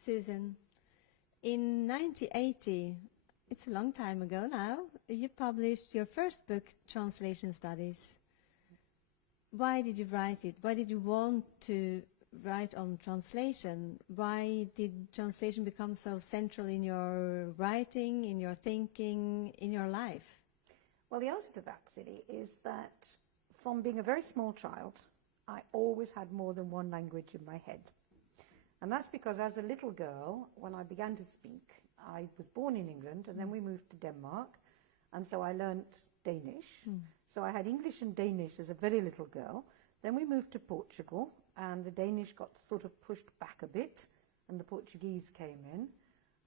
Susan, in 1980, it's a long time ago now, you published your first book, Translation Studies. Why did you write it? Why did you want to write on translation? Why did translation become so central in your writing, in your thinking, in your life? Well, the answer to that, Silly, is that from being a very small child, I always had more than one language in my head. And that's because as a little girl, when I began to speak, I was born in England and then we moved to Denmark. And so I learnt Danish. So I had English and Danish as a very little girl. Then we moved to Portugal and the Danish got sort of pushed back a bit and the Portuguese came in.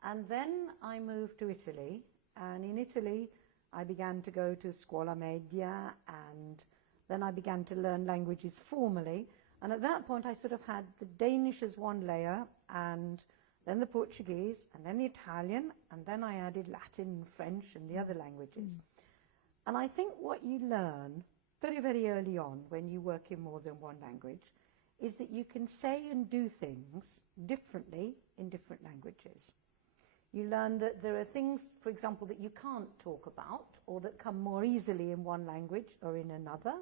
And then I moved to Italy, and in Italy I began to go to Scuola Media, and then I began to learn languages formally. And at that point I sort of had the Danish as one layer, and then the Portuguese, and then the Italian, and then I added Latin and French and the other languages. And I think what you learn very, very early on when you work in more than one language is that you can say and do things differently in different languages. You learn that there are things, for example, that you can't talk about or that come more easily in one language or in another.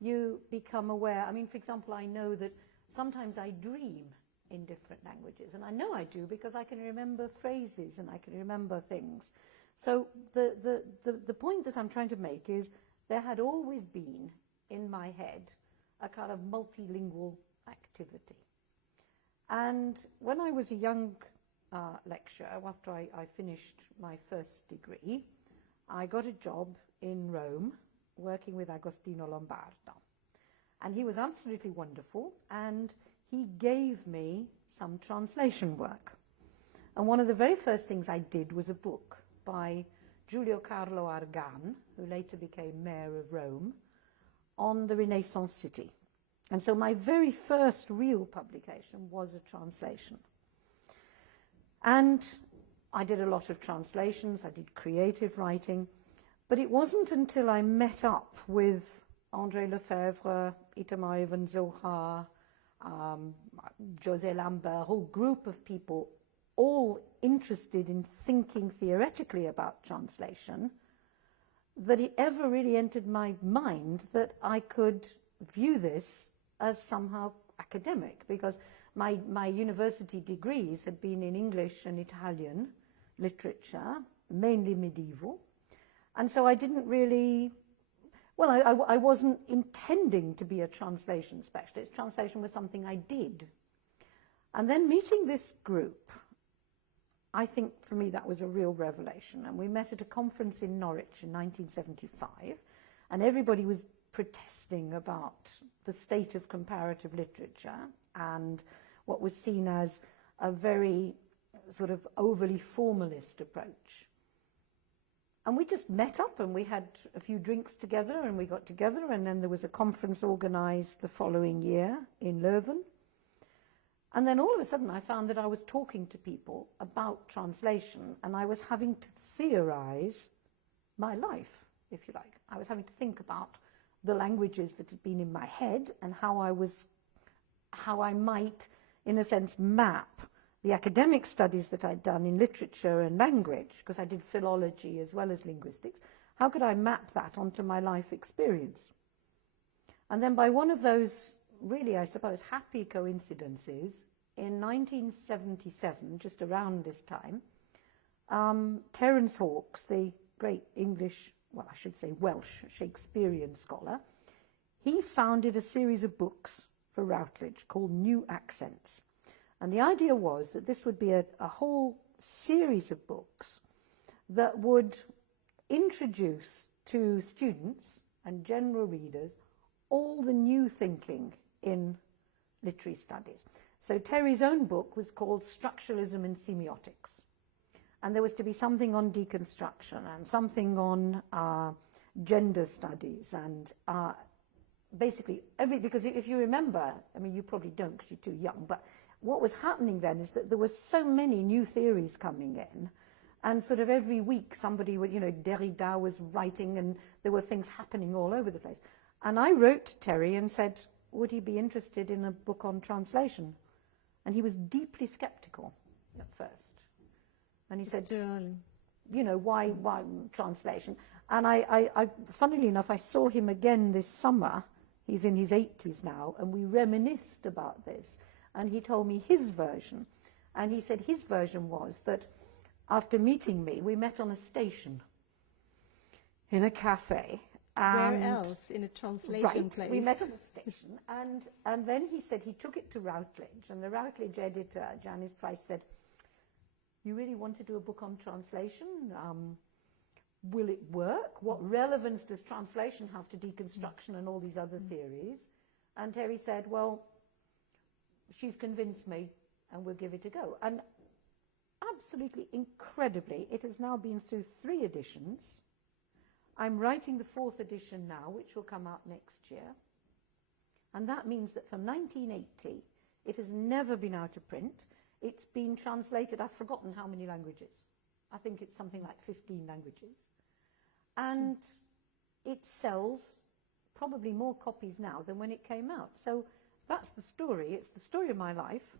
You become aware, I mean, for example, I know that sometimes I dream in different languages, and I know I do because I can remember phrases and I can remember things. So the point that I'm trying to make is there had always been in my head a kind of multilingual activity. And when I was a young lecturer, after I finished my first degree, I got a job in Rome working with Agostino Lombardo. And he was absolutely wonderful, and he gave me some translation work. And one of the very first things I did was a book by Giulio Carlo Argan, who later became mayor of Rome, on the Renaissance city. And so my very first real publication was a translation. And I did a lot of translations, I did creative writing, but it wasn't until I met up with André Lefebvre, Itamar Ibn Zohar, José Lambert, a whole group of people all interested in thinking theoretically about translation, that it ever really entered my mind that I could view this as somehow academic, because my university degrees had been in English and Italian literature, mainly medieval, and so I didn't really, well, I wasn't intending to be a translation specialist. Translation was something I did. And then meeting this group, I think for me that was a real revelation. And we met at a conference in Norwich in 1975, and everybody was protesting about the state of comparative literature and what was seen as a very sort of overly formalist approach. And we just met up and we had a few drinks together and we got together, and then there was a conference organized the following year in Leuven. And then all of a sudden I found that I was talking to people about translation, and I was having to theorize my life, if you like. I was having to think about the languages that had been in my head and how I might, in a sense, map the academic studies that I'd done in literature and language, because I did philology as well as linguistics. How could I map that onto my life experience? And then by one of those, really, I suppose, happy coincidences, in 1977, just around this time, Terence Hawkes, the great English, well, I should say Welsh Shakespearean scholar, he founded a series of books for Routledge called New Accents. And the idea was that this would be a whole series of books that would introduce to students and general readers all the new thinking in literary studies. So Terry's own book was called Structuralism and Semiotics. And there was to be something on deconstruction and something on gender studies and basically because if you remember, I mean, you probably don't because you're too young, but what was happening then is that there were so many new theories coming in, and sort of every week somebody would, Derrida was writing and there were things happening all over the place. And I wrote to Terry and said, would he be interested in a book on translation? And he was deeply skeptical at first. And he said, you know, why translation? And I, funnily enough, I saw him again this summer. He's in his 80s now, and we reminisced about this. And he told me his version. And he said his version was that after meeting me, we met on a station in a cafe. Where else? In a translation place? We met on a station. And then he said he took it to Routledge, and the Routledge editor, Janice Price, said, "You really want to do a book on translation? Will it work? What relevance does translation have to deconstruction and all these other theories?" And Terry said, "Well, she's convinced me, and we'll give it a go." And absolutely incredibly, it has now been through 3 editions. I'm writing the 4th edition now, which will come out next year. And that means that from 1980, it has never been out of print. It's been translated, I've forgotten how many languages. I think it's something like 15 languages. And it sells probably more copies now than when it came out. So that's the story. It's the story of my life,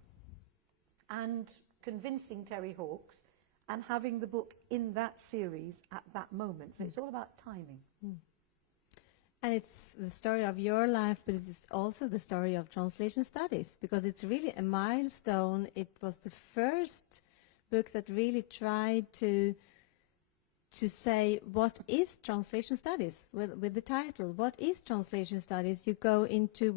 and convincing Terry Hawkes, and having the book in that series at that moment. So it's all about timing. And it's the story of your life, but it's also the story of translation studies, because it's really a milestone. It was the first book that really tried to say, what is translation studies? With the title, what is translation studies? You go into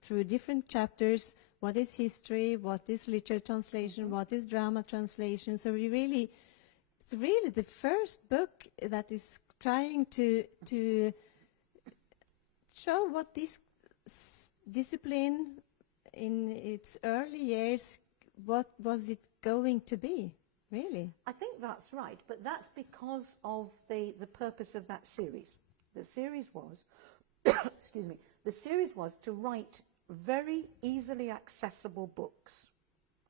through different chapters. What is history? What is literature translation? What is drama translation? So it's really the first book that is trying to show what this discipline in its early years, what was it going to be, really? I think that's right, but that's because of the purpose of that series. The series was, excuse me, the series was to write very easily accessible books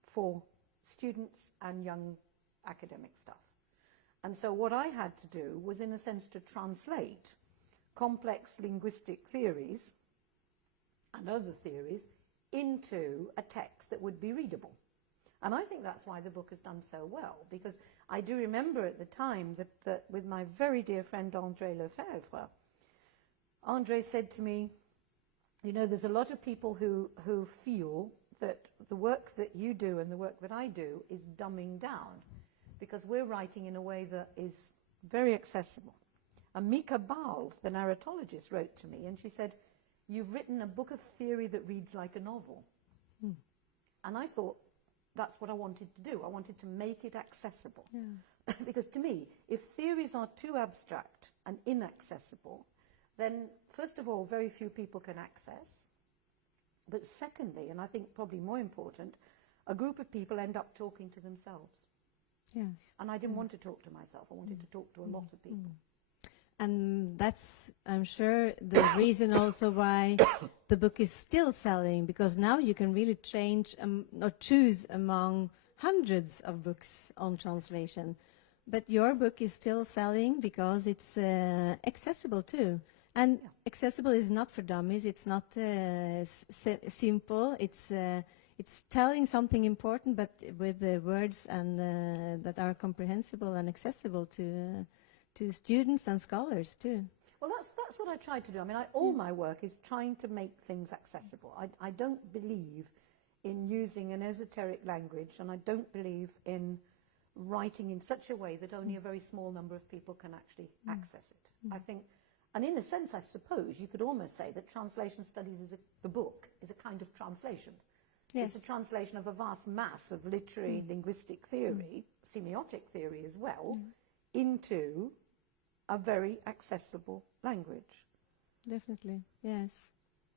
for students and young academic staff. And so what I had to do was, in a sense, to translate complex linguistic theories and other theories into a text that would be readable. And I think that's why the book has done so well, because I do remember at the time that with my very dear friend André Lefebvre, André said to me, "You know, there's a lot of people who feel that the work that you do and the work that I do is dumbing down, because we're writing in a way that is very accessible." And Mika Baal, the narratologist, wrote to me, and she said, "You've written a book of theory that reads like a novel." And I thought, that's what I wanted to do. I wanted to make it accessible. Yeah. Because to me, if theories are too abstract and inaccessible, then first of all, very few people can access. But secondly, and I think probably more important, a group of people end up talking to themselves. Yes. And I didn't want to talk to myself. I wanted to talk to a lot of people. And that's, I'm sure, the reason also why the book is still selling, because now you can really change or choose among hundreds of books on translation. But your book is still selling because it's accessible too. And accessible is not for dummies. It's not simple. It's telling something important, but with the words and that are comprehensible and accessible to students and scholars too. Well, that's what I try to do. I mean, all my work is trying to make things accessible. I don't believe in using an esoteric language, and I don't believe in writing in such a way that only a very small number of people can actually access it. I think, and in a sense, I suppose, you could almost say that translation studies, the book, is a kind of translation. Yes. It's a translation of a vast mass of literary linguistic theory, semiotic theory as well, into a very accessible language. Definitely, yes.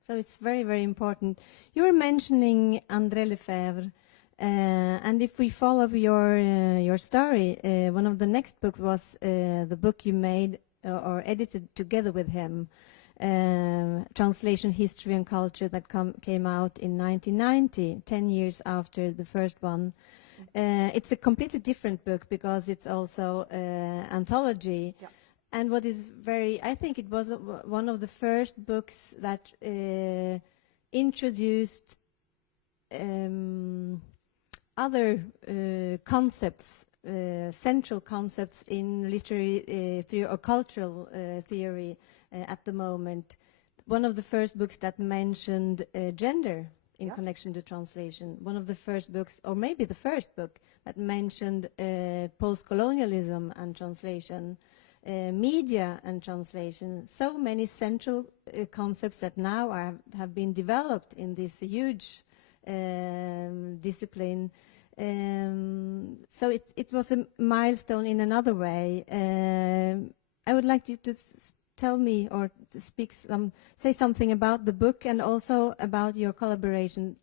So it's very, very important. You were mentioning André Lefebvre, and if we follow your story, one of the next book was the book you made or edited together with him, Translation, History and Culture, that came out in 1990, 10 years after the first one. It's a completely different book because it's also anthology. Yeah. And what is I think it was one of the first books that introduced other concepts, central concepts in literary theory or cultural theory at the moment. One of the first books that mentioned gender in connection to translation. One of the first books, or maybe the first book, that mentioned post-colonialism and translation, media and translation. So many central concepts that now have been developed in this huge discipline. So it was a milestone in another way. I would like you to tell me or to say something about the book and also about your collaboration,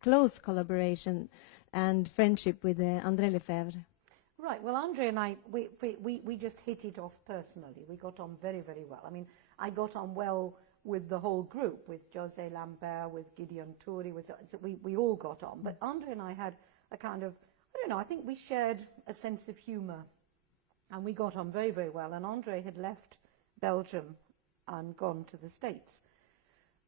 close collaboration and friendship with André Lefebvre. Right, well, André and I, we just hit it off personally. We got on very, very well. I mean, I got on well with the whole group, with José Lambert, with Gideon Turi, so we all got on. But André and I had a kind of, I don't know, I think we shared a sense of humour, and we got on very, very well. And André had left Belgium and gone to the States.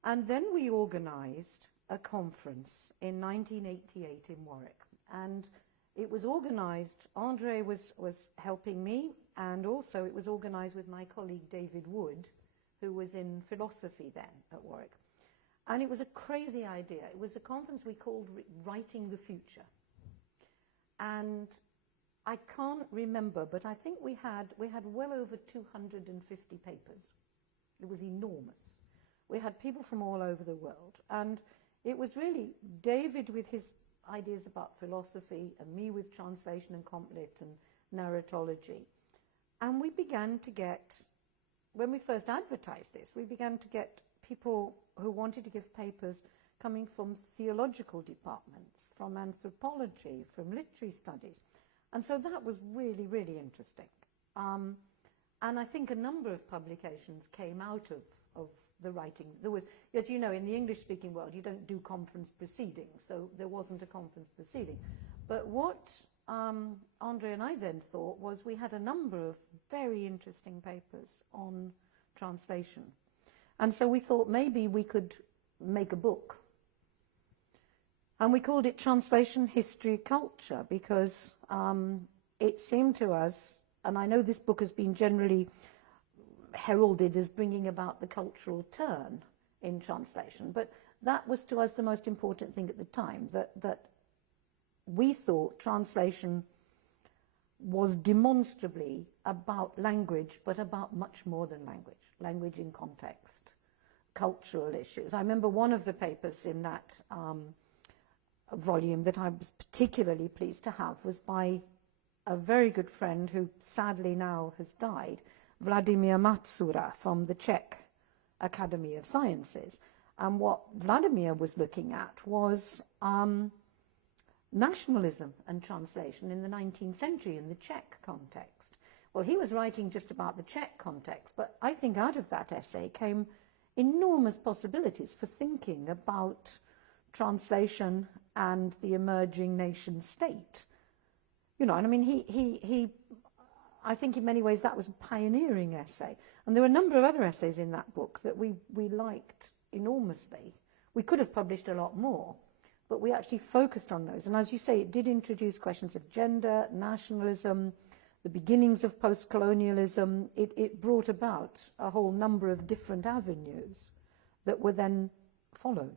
And then we organised a conference in 1988 in Warwick. And it was organised, André was helping me, and also it was organised with my colleague David Wood, who was in philosophy then at Warwick. And it was a crazy idea. It was a conference we called Writing the Future. And I can't remember, but I think we had well over 250 papers. It was enormous. We had people from all over the world. And it was really David with his ideas about philosophy and me with translation and complit and narratology. And we began to get, when we first advertised this, we began to get people who wanted to give papers coming from theological departments, from anthropology, from literary studies. And so that was really, really interesting. And I think a number of publications came out of the writing. There was, as you know, in the English-speaking world, you don't do conference proceedings, so there wasn't a conference proceeding. But what André and I then thought was we had a number of very interesting papers on translation. And so we thought maybe we could make a book. And we called it Translation, History, Culture, because it seemed to us, and I know this book has been generally heralded as bringing about the cultural turn in translation, but that was to us the most important thing at the time, that we thought translation was demonstrably about language, but about much more than language, language in context, cultural issues. I remember one of the papers in that volume that I was particularly pleased to have was by a very good friend who sadly now has died, Vladimir Matsura from the Czech Academy of Sciences. And what Vladimir was looking at was nationalism and translation in the 19th century in the Czech context. Well, he was writing just about the Czech context, but I think out of that essay came enormous possibilities for thinking about translation and the emerging nation state. You know, and I mean, he I think in many ways that was a pioneering essay. And there were a number of other essays in that book that we liked enormously. We could have published a lot more, but we actually focused on those. And as you say, it did introduce questions of gender, nationalism, the beginnings of post-colonialism. It brought about a whole number of different avenues that were then followed.